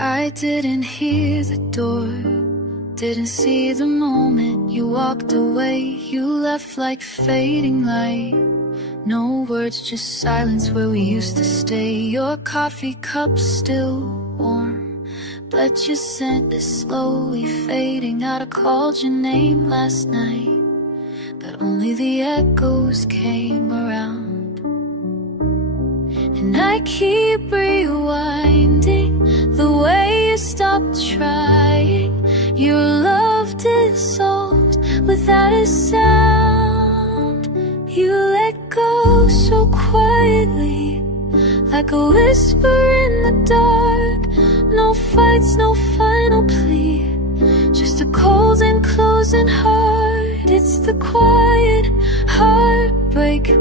I didn't hear the door, didn't see the moment you walked away. You left like fading light, no words, just silence where we used to stay. Your coffee cup still warm, but your scent is slowly fading out. I called your name last night, but only the echoes came around. And I keep rewinding the way you stopped trying. Your love dissolved without a sound. You let go so quietly, like a whisper in the dark. No fights, no final plea, just a cold and closing heart. It's the quiet heartbreak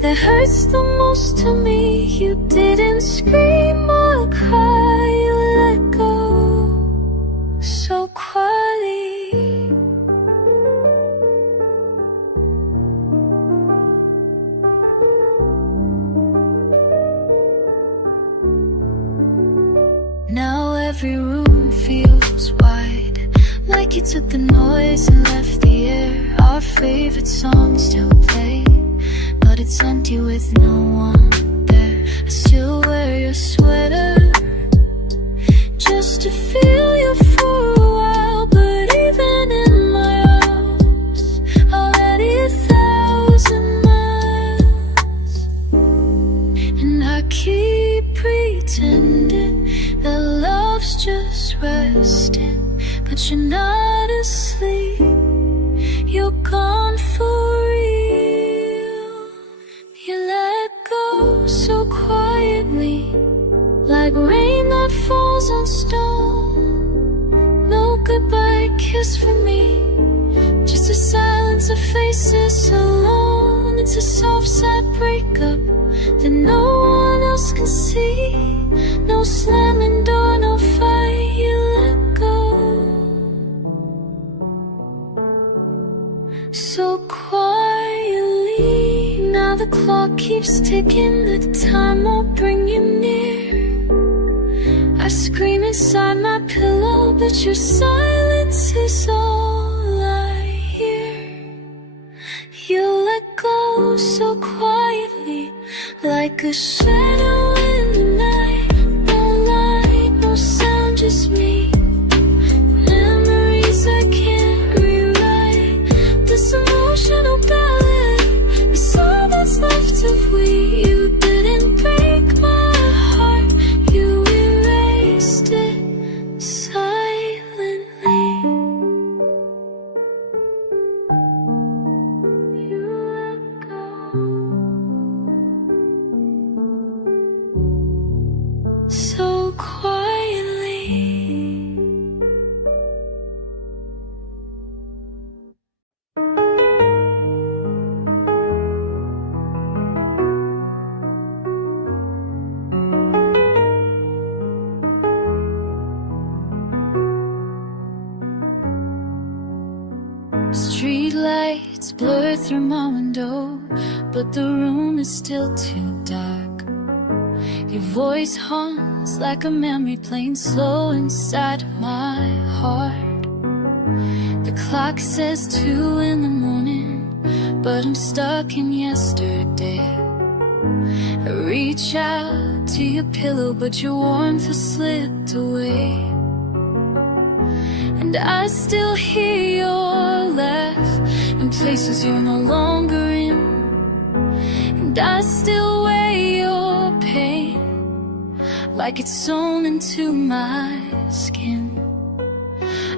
that hurts the most to me. You didn't scream or cry, you let go so quietly. Now every room feels wide, like you took the noise and left the air. Our favorite songs still play, but it's empty with no one there. I still wear your sweater just to feel you for a while. But even in my arms, already 1,000 miles. And I keep pretending that love's just resting, but you're not asleep, you're gone for real. You let go so quietly, like rain that falls on stone. No goodbye kiss for me, just a silence of faces alone. It's a soft sad breakup that no one else can see. No slamming door, no fight, you let go so quietly. Now the clock keeps ticking, the time won't bring you near. I scream inside my pillow, but your silence is all I hear. You let go so quietly, like a shadow in the night. No light, no sound, just me. Memories I can't rewrite. This emotional ballad is all that's left of we. You didn't break my heart, you erased it silently. You let go so quietly. Street lights blur through my window, but the room is still too dark. Your voice hums like a memory playing slow inside my heart. The clock says 2 in the morning, but I'm stuck in yesterday. I reach out to your pillow, but your warmth has slipped away. And I still hear your laugh in places you're no longer in. And I still wear your pain like it's sewn into my skin.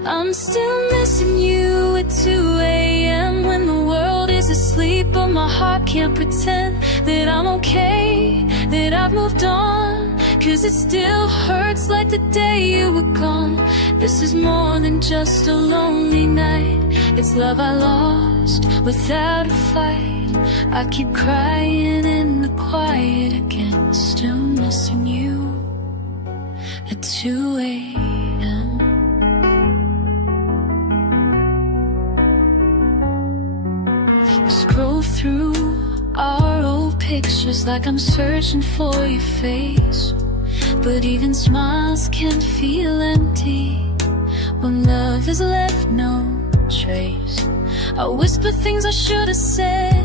I'm still missing you at 2 a.m. when the world is asleep, but my heart can't pretend that I'm okay, that I've moved on. 'Cause it still hurts like the day you were gone. This is more than just a lonely night, it's love I lost without a fight. I keep crying in the quiet again, still missing you at 2 a.m. I scroll through our old pictures like I'm searching for your face. But even smiles can feel empty when love has left no trace. I whisper things I should have said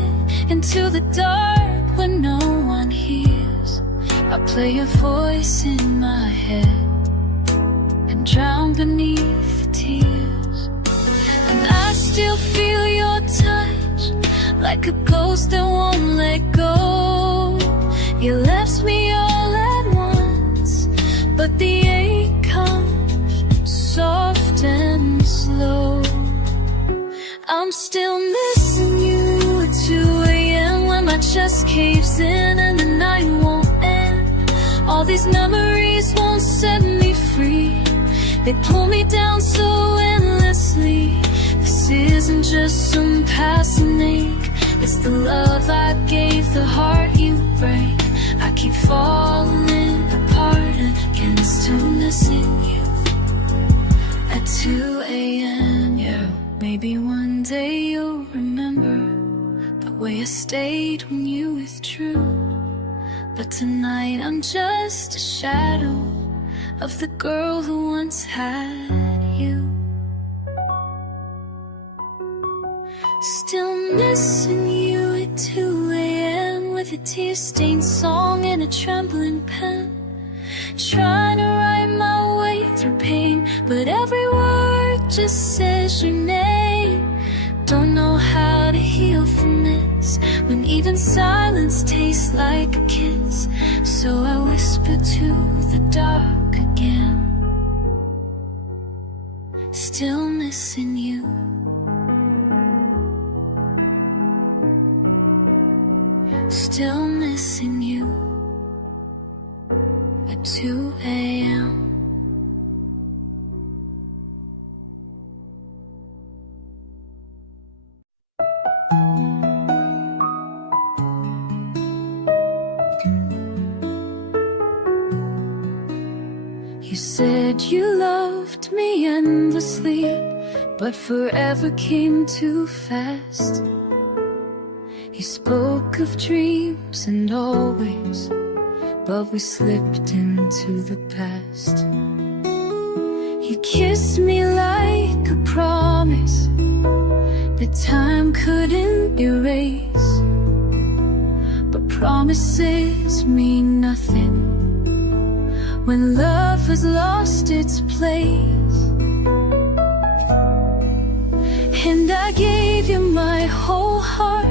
into the dark when no one hears. I play a voice in my head and drown beneath the tears. And I still feel your touch like a ghost that won't let go. You left me all at once, but the ache comes soft and slow. I'm still missing you at 2 a.m. when my chest caves in and the night won't end. All these memories won't set me free. They pull me down so endlessly. This isn't just some passing ache. It's the love I gave, the heart you break. I keep falling apart again, still missing you at 2 a.m. Yeah, maybe one day you'll remember the way I stayed when you withdrew. But tonight I'm just a shadow of the girl who once had you. Still missing you at 2 a.m. with a tear-stained song and a trembling pen. Trying to write my way through pain, but every word just says your name. Don't know how to heal from this when even silence tastes like a kiss. So I whisper to the dark again. Still missing you. Still missing you at 2 a.m. You said you loved me endlessly, but forever came too fast. You spoke of dreams and always, but we slipped into the past. You kissed me like a promise that time couldn't erase. But promises mean nothing when love has lost its place. And I gave you my whole heart,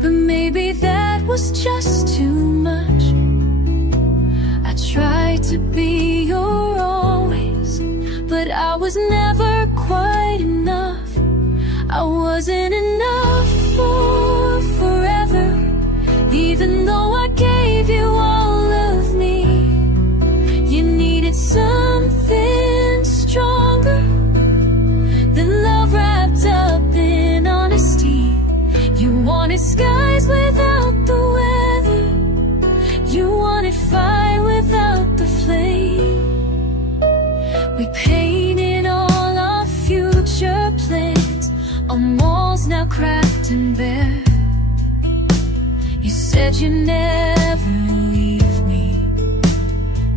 but maybe that was just too much. I tried to be your always, but I was never quite enough. I wasn't enough for forever, even though I gave you all of me. You needed something stronger than love wrapped up in honesty. You wanted skies without the weather. You wanted fire without the flame. We painted all our future plans on walls now cracked and bare. You said you'd never leave me,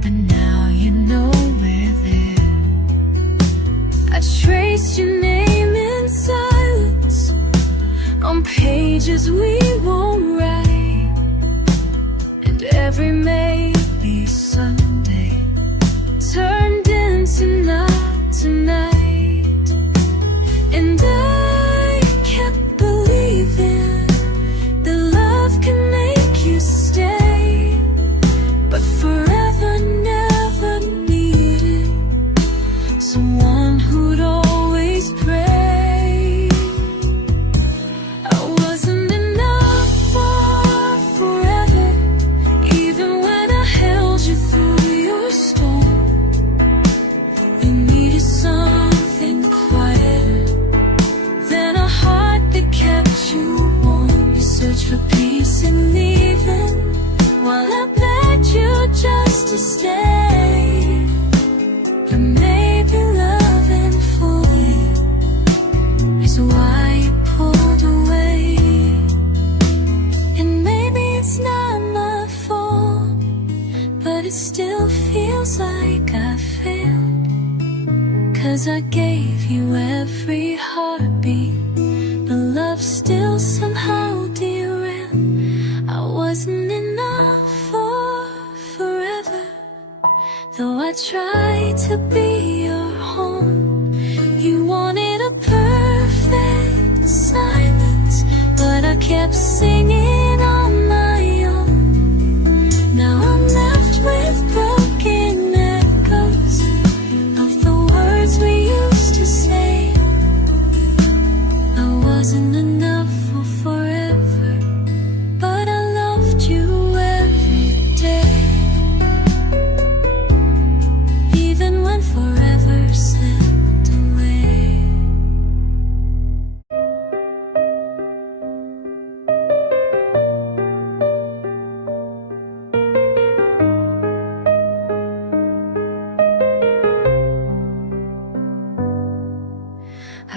but now you know we're there. I traced your name in silence on pages we won't write, and every maybe Sunday turned into not tonight. And I kept believing that love can make you stay, but forever never needed someone who'd always pray. I wasn't enough for forever, even when I held you through your storm. You needed something quieter than a heart that kept you warm. You searched for peace and even while I begged you just to stay. But maybe loving fully is why you pulled away. And maybe it's not my fault, but it still 'cause I gave you every heartbeat, but love still somehow derailed. I wasn't enough for forever, though I tried to be your home. You wanted a perfect silence, but I kept singing on my own. Now I'm left with broken echoes of the words we used to say. I wasn't enough for forever, but I loved you every day. Even when forever slipped away.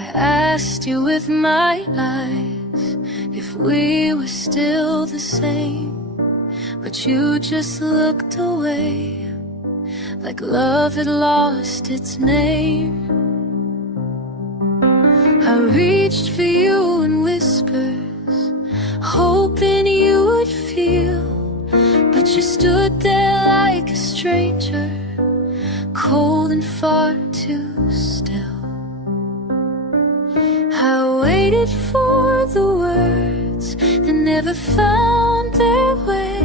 I asked you with my eyes if we were still the same, but you just looked away, like love had lost its name. I reached for you in whispers, hoping you would feel, but you stood there like a stranger, cold and far too still. I waited for the words that never found their way,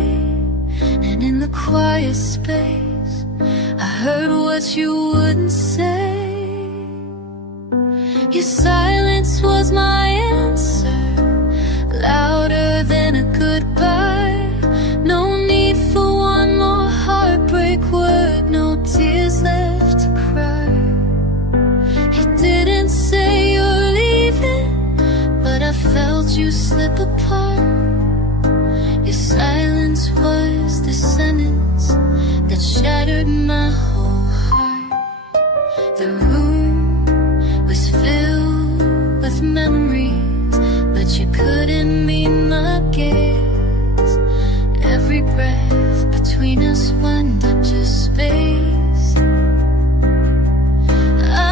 and in the quiet space I heard what you wouldn't say. Your silence was my answer, louder than a goodbye. No need for one more heartbreak word, no tears left to cry. You didn't say you're leaving, but I felt you slip apart. Your silence was the sentence that shattered my whole heart. The room was filled with memories, but you couldn't meet my gaze. Every breath between us went up to space.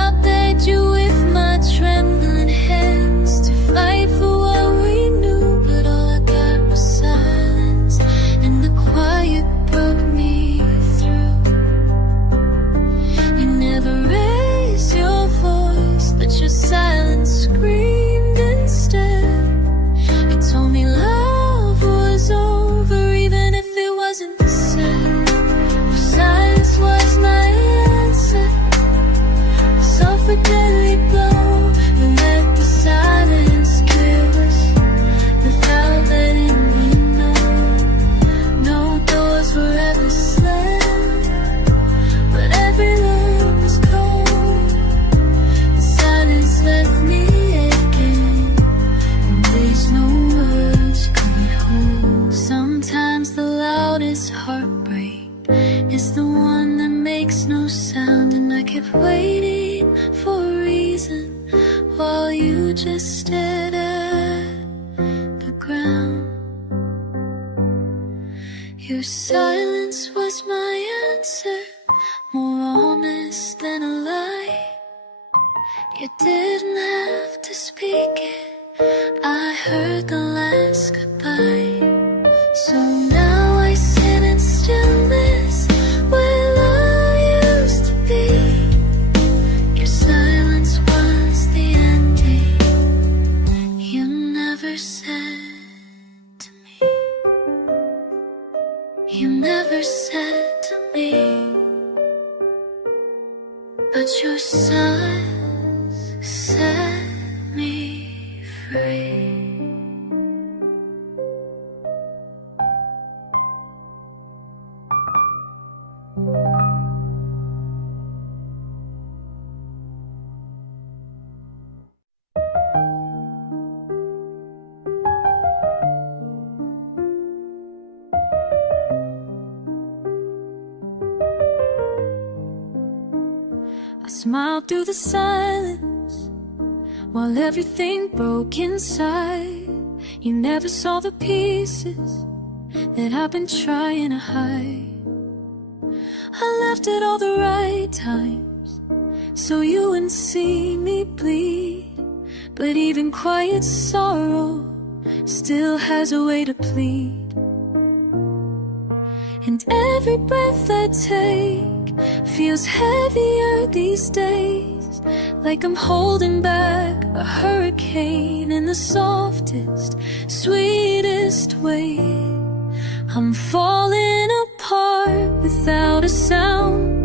I begged you with my trembling hands to fight for what we knew, but all I got was silence, and the quiet broke me through. You never raised your voice, but your silence screamed instead. You told me love was over, even if it wasn't said. Your silence was my answer, a self-deadly blow. You let the silence kill us without letting me know. No doors were ever slammed, but every look was cold. The silence left me aching in ways no words could hold. Sometimes the loudest heartbreak is the one that makes no sound, and I kept waiting for a reason while you just stared at the ground. Your silence was my answer, more honest than a lie. You didn't have to speak it, I heard the last goodbye. So now I sit in stillness where love used to be. Your silence was the ending you never said to me. You never said to me, but your silence set me free. I smiled through the silence while everything broke inside. You never saw the pieces that I've been trying to hide. I left at all the right times, so you wouldn't see me bleed. But even quiet sorrow still has a way to plead. And every breath I take feels heavier these days, like I'm holding back a hurricane in the softest, sweetest way. I'm falling apart without a sound.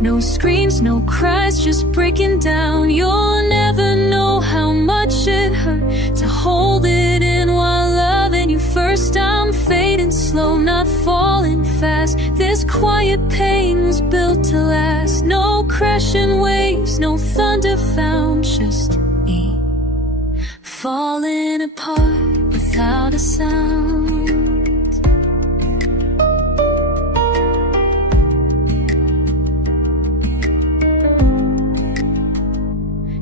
No screams, no cries, just breaking down. You'll never know how much it hurt to hold it in while loving you first. I'm fading slow, not falling fast. This quiet pain was built to last. No crashing waves, no thunder found, just me falling apart without a sound.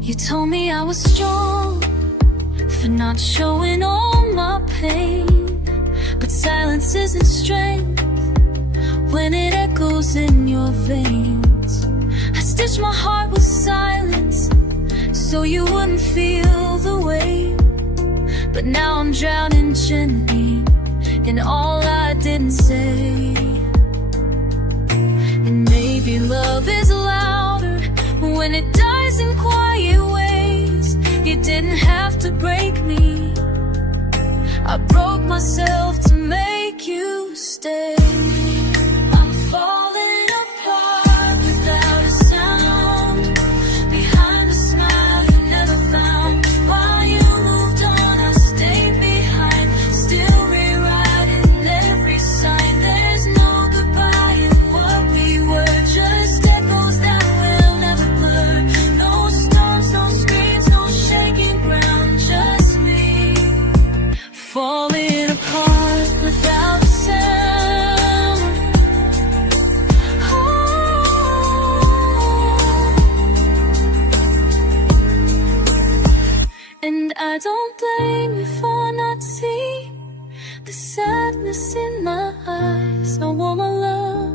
You told me I was strong for not showing all my pain, but silence isn't strength when it echoes in your veins. I stitched my heart with silence so you wouldn't feel the weight, but now I'm drowning gently in all I didn't say. And maybe love is louder when it dies in quiet ways. You didn't have to break me, I broke myself to make you stay. I'm falling apart without a sound, behind a smile you never found. While you moved on, I stayed behind, still rewriting every sign. There's no goodbye in what we were, just echoes that will never blur. No storms, no screams, no shaking ground, just me falling apart without a sound. And I don't blame you for not seeing the sadness in my eyes. I wore my love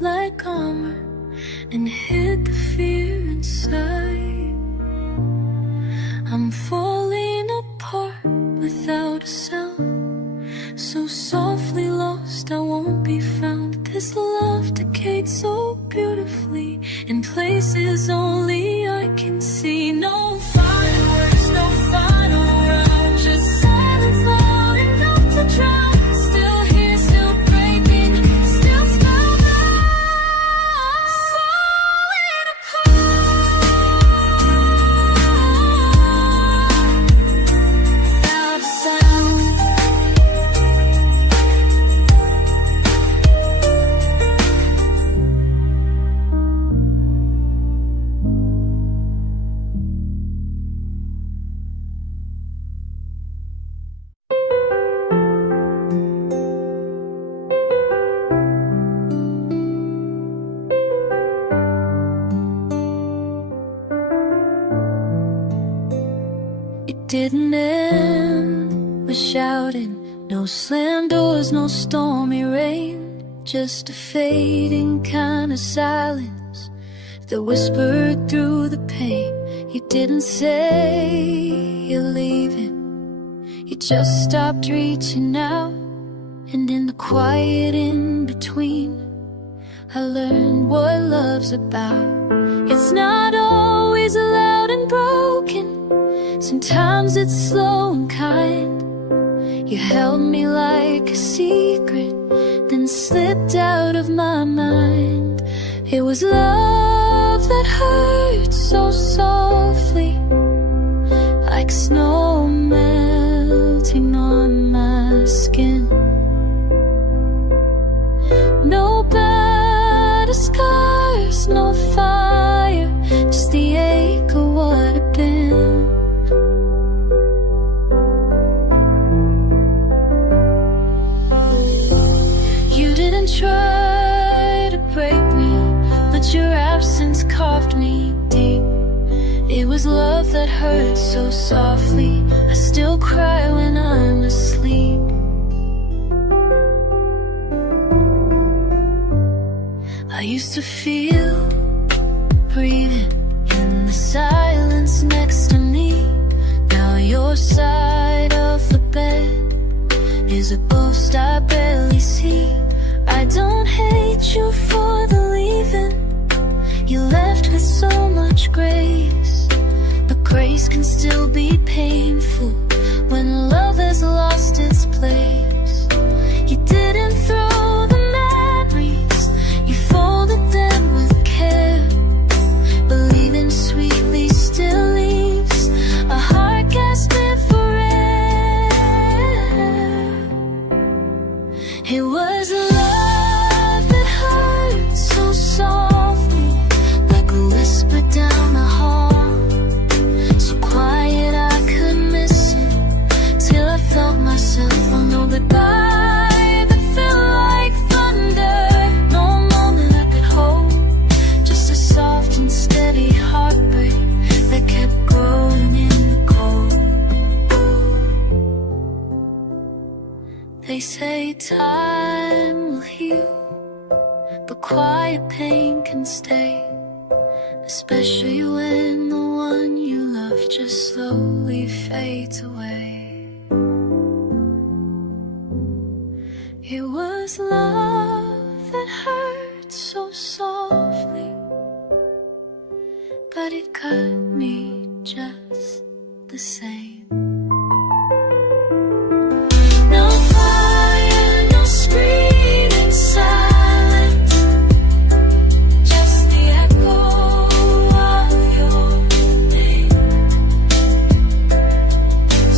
like armor and hid the fear inside. I'm falling apart without a sound, so softly lost I won't be found. This love decayed so beautifully in places only I can see. No fireworks, no final round, just silence loud enough to drown. Still here, still breaking, still spellbound. Falling apart without a sound. It didn't end with shouting, no slammed doors, no stormy rain, just a fading kind of silence that whispered through the pain. You didn't say you're leaving, you just stopped reaching out. And in the quiet in between, I learned what love's about. It's not always loud and broken, sometimes it's slow and kind. You held me like a secret, then slipped out of my mind. It was love that hurt so softly, like snow melting on my skin. No battle scars, no fire, just the ache of what had been. You didn't try to break me, but your absence carved me deep. It was love that hurt so softly, I still cry when I'm asleep. I used to feel breathing was next to me. Now your side of the bed is a ghost I barely see. I don't hate you for the leaving. You left with so much grace, but grace can still be painful when love has lost its place. You didn't throw the memories, you folded them with care. Believing sweetly still leaves a heart gasping for air. It was love that hurt so softly, like a whisper down the hall, so quiet I could miss it, till I felt myself on no goodbye that felt like thunder. No moment I could hold, just a soft and steady heartbreak that kept growing in the cold. They say time will heal, but quiet pain can stay, especially when the one you love just slowly fades away. It was love that hurt so softly, but it cut me just the same. No fire, no screaming silence, just the echo of your name.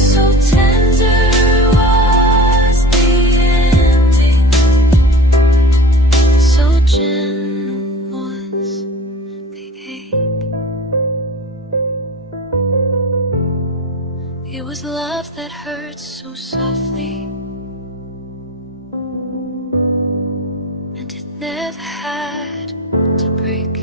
So tender was the ending, so gentle was the ache. It was love that hurt so softly, and it never had to break.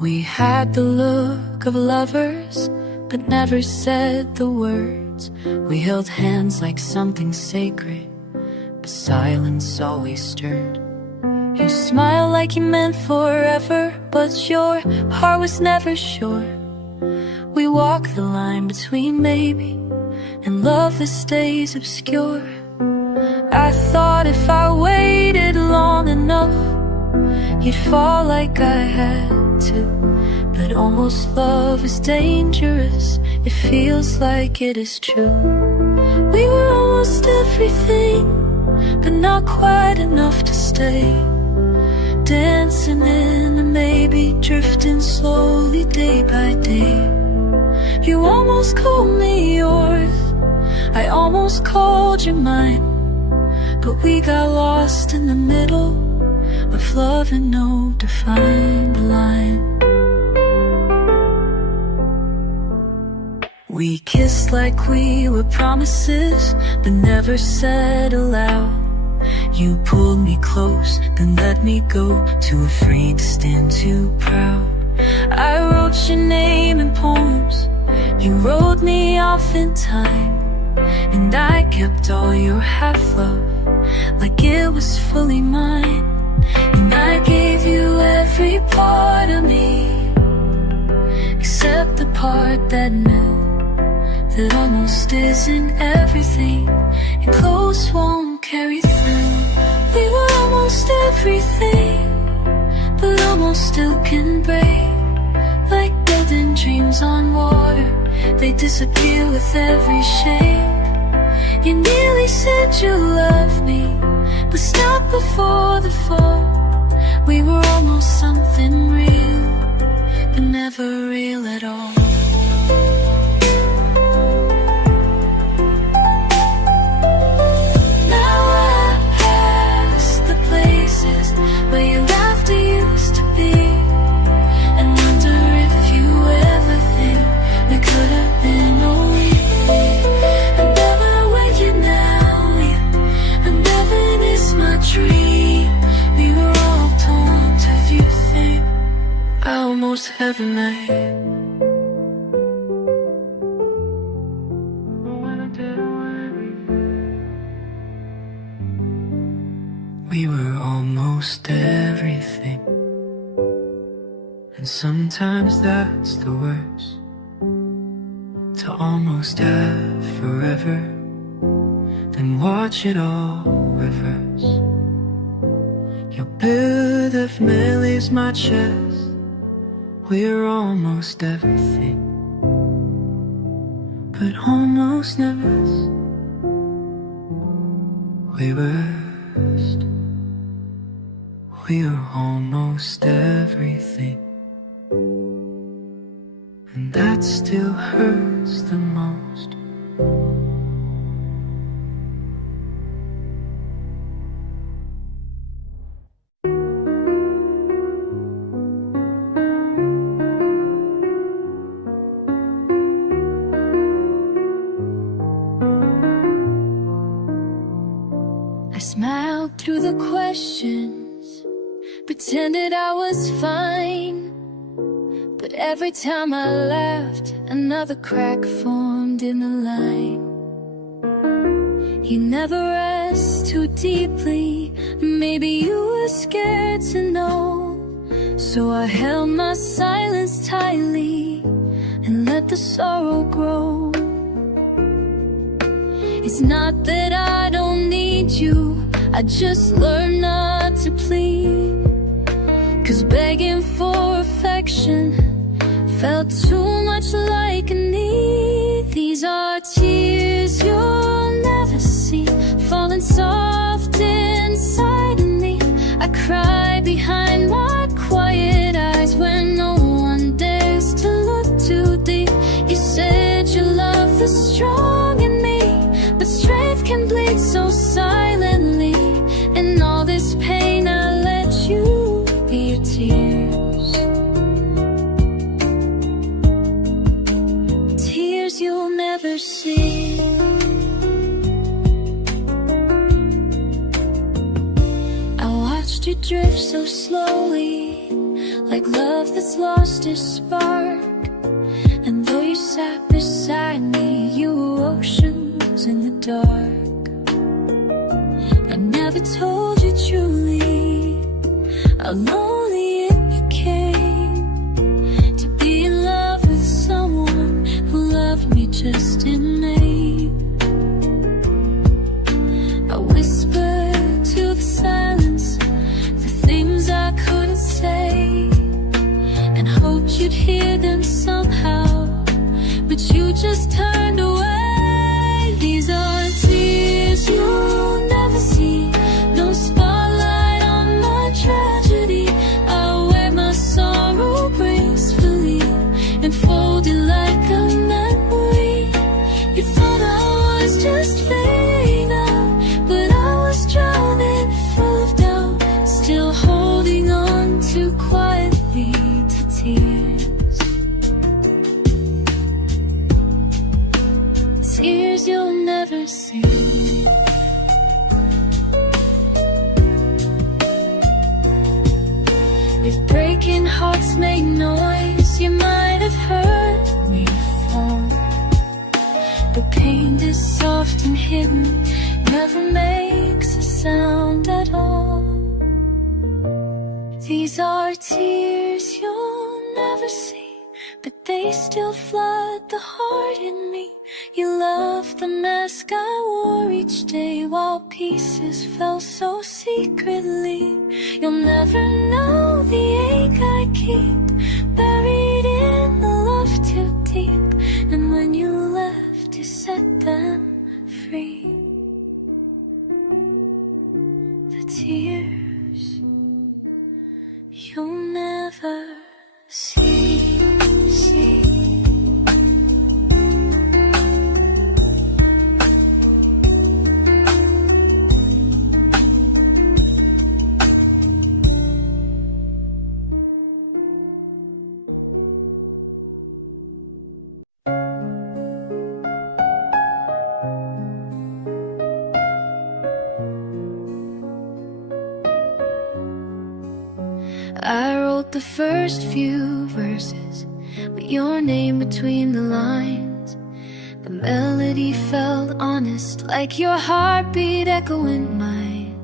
We had the look of lovers, but never said the words. We held hands like something sacred, but silence always stirred. You smiled like you meant forever, but your heart was never sure. We walked the line between maybe and love that stays obscure. I thought if I waited long enough, you'd fall like I had to. But almost love is dangerous, it feels like it is true. We were almost everything, but not quite enough to stay. Dancing in and maybe drifting slowly day by day. You almost called me yours, I almost called you mine, but we got lost in the middle of love and no defined line. We kissed like we were promises, but never said aloud. You pulled me close, then let me go, too afraid to stand too proud. I wrote your name in poems, you wrote me off in time, and I kept all your half-love like it was fully mine. And I gave you every part of me, except the part that knew that almost isn't everything, and close won't carry through. We were almost everything, but almost still can break. Like building dreams on water, they disappear with every shake. You nearly said you loved me, but stopped before the fall. We were almost something real, but never real at all. Now I pass the places where your laughter used to be, and wonder if you ever think there could have been a we. I never wake you now, yeah, and heaven is my dream. We were all torn to view things I almost haven't made. almost everything. And sometimes that's the worst, to almost have forever, then watch it all reverse. Your build of man leaves my chest. We're almost everything, but almost nervous. We burst. We're almost everything, and that still hurts the most. I smiled through the questions, pretended I was fine. But every time I laughed, another crack formed in the line. You never asked too deeply, maybe you were scared to know. So I held my silence tightly and let the sorrow grow. It's not that I don't need you, I just learned not to plead. 'Cause begging for affection felt too much like a need. These are tears you'll never see, falling soft inside of me. I cry behind my quiet eyes when no one dares to look too deep. You said you love the strong in me, but strength can bleed so silently. In all this pain I let you be your tears. Tears you'll never see. I watched you drift so slowly, like love that's lost its spark. And though you sat beside me, you were oceans in the dark. I never told you truly how lonely it became to be in love with someone who loved me just in name. I whispered to the silence the things I couldn't say, and hoped you'd hear them somehow, but you just turned away. These are tears you'll never see, no spotlight on my tragedy. I wear my sorrow gracefully and fold it like a memory. You thought I was just fading out, but I was drowning full of doubt, still holding on too quietly to tears. Tears you'll never see. If breaking hearts make noise, you might have heard me fall. But pain this soft and hidden never makes a sound at all. These are tears you'll never see, but they still flood the heart in me. You love the mask I wore each day while pieces fell so secretly. You'll never know the ache I keep buried in the love too deep. And when you left, you set them free. The tears you'll never see. I wrote the first few verses with your name between the lines. The melody felt honest, like your heartbeat echoing mine.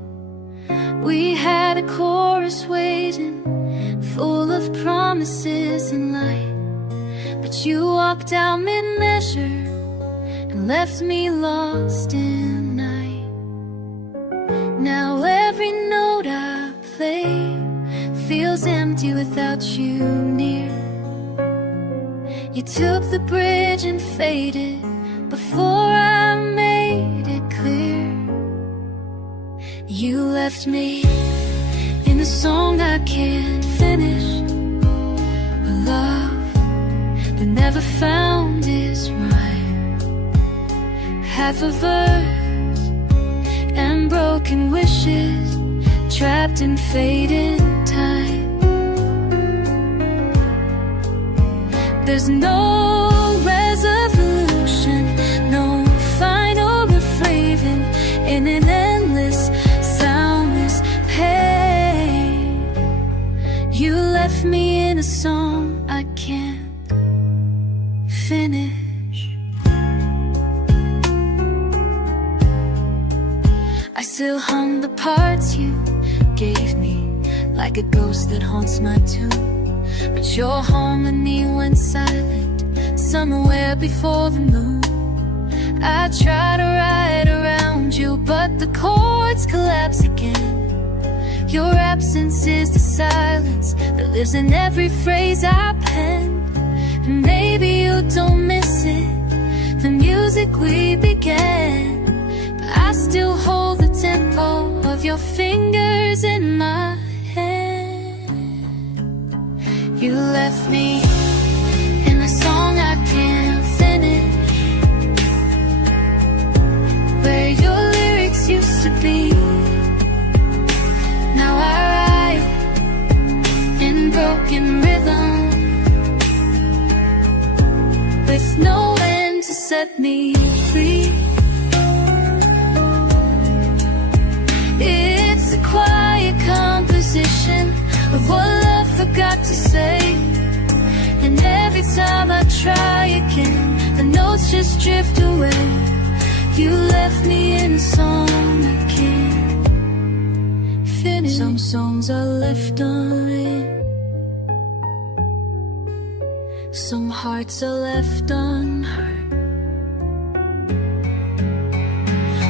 We had a chorus waiting, full of promises and light, but you walked out mid-measure and left me lost in night. Now every note I play feels empty without you near. You took the bridge and faded before I made it clear. You left me in a song I can't finish, a love that never found its rhyme. Half a verse and broken wishes trapped in fading time. There's no resolution, no final refrain in an endless, soundless pain. You left me in a song I can't finish. I still hum the parts you gave me like a ghost that haunts my tomb. But your harmony went silent somewhere before the moon. I try to ride around you, but the chords collapse again. Your absence is the silence that lives in every phrase I pen. And maybe you don't miss it, the music we began. But I still hold the tempo of your fingers in my hand. You left me in a song I can't finish, where your lyrics used to be. Now I write in broken rhythm, with no end to set me free. It's a quiet composition of what love forgot to say. And every time I try again, the notes just drift away. You left me in a song I can't finish. Some songs are left unread, some hearts are left unheard,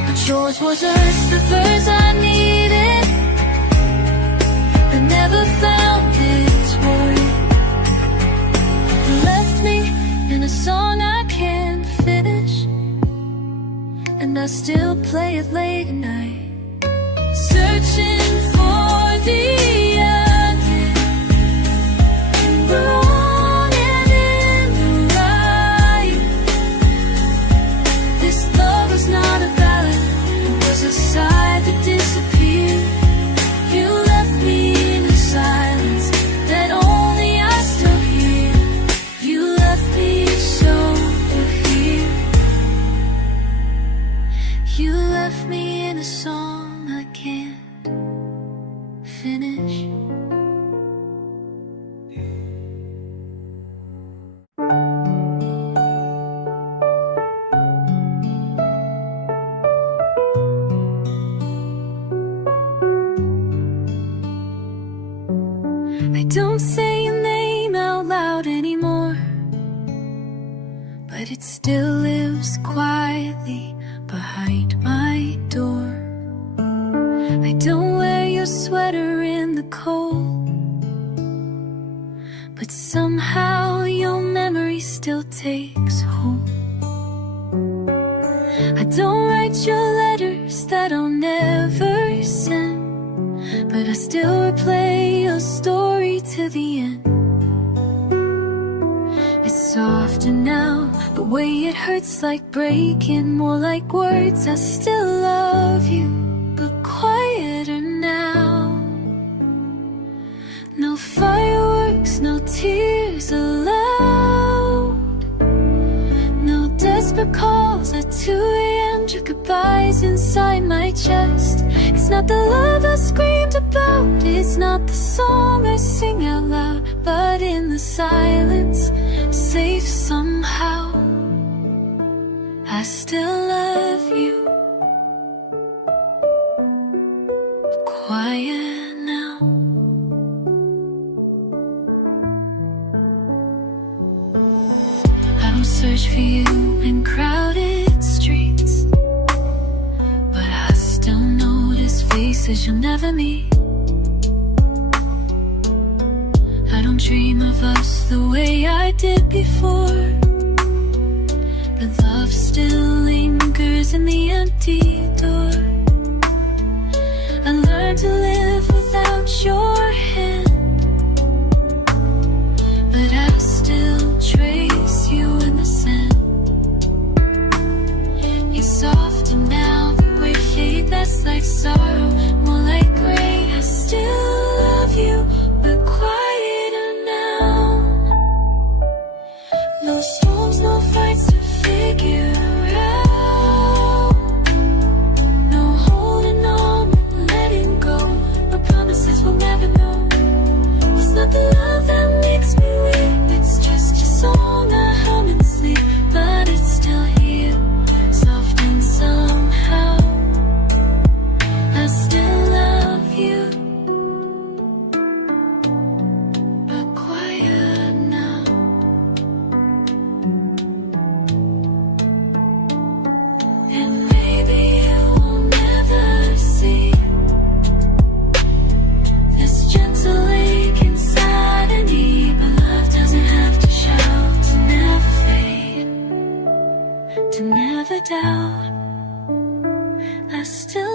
but yours was just the verse I needed, but never found its word. You left me in a song I can't finish, and I still play it late at night, searching for the ending. We're wrong and in the right. This love was not a ballad, it was a side that disappeared. You left me in the silence that only I still hear. You left me so here. You left me in a song I can't finish. I don't say your name out loud anymore, but it still lives quietly behind my door. I don't wear your sweater in the cold, but somehow your memory still takes hold. I don't write your letters that I'll never send, but I still replay your story to the end. It's softer now, the way it hurts like breaking, more like words. I still love you, but quieter now. No fireworks, no tears allowed, no desperate calls at 2 a.m. Your goodbyes inside my chest. It's not the love I screamed about, it's not the song I sing out loud, but in the silence, safe somehow, I still love you. Quiet never meet. I don't dream of us the way I did before, but love still lingers in the empty door. I learned to live without your hand, but I still trace you in the sand. You're softer now, the way fade that's like sorrow, more like gray. I still love you, but quieter now. No storms, no fights to figure out. No holding on, letting go. No promises we'll never know. It's not the love that makes me weak, it's just your song I hum and sleep. But it's still here, soft and somehow I still love you, but quiet now. And maybe you will never see this gentle ache inside of me, but love doesn't have to shout to never fade, to never doubt. I still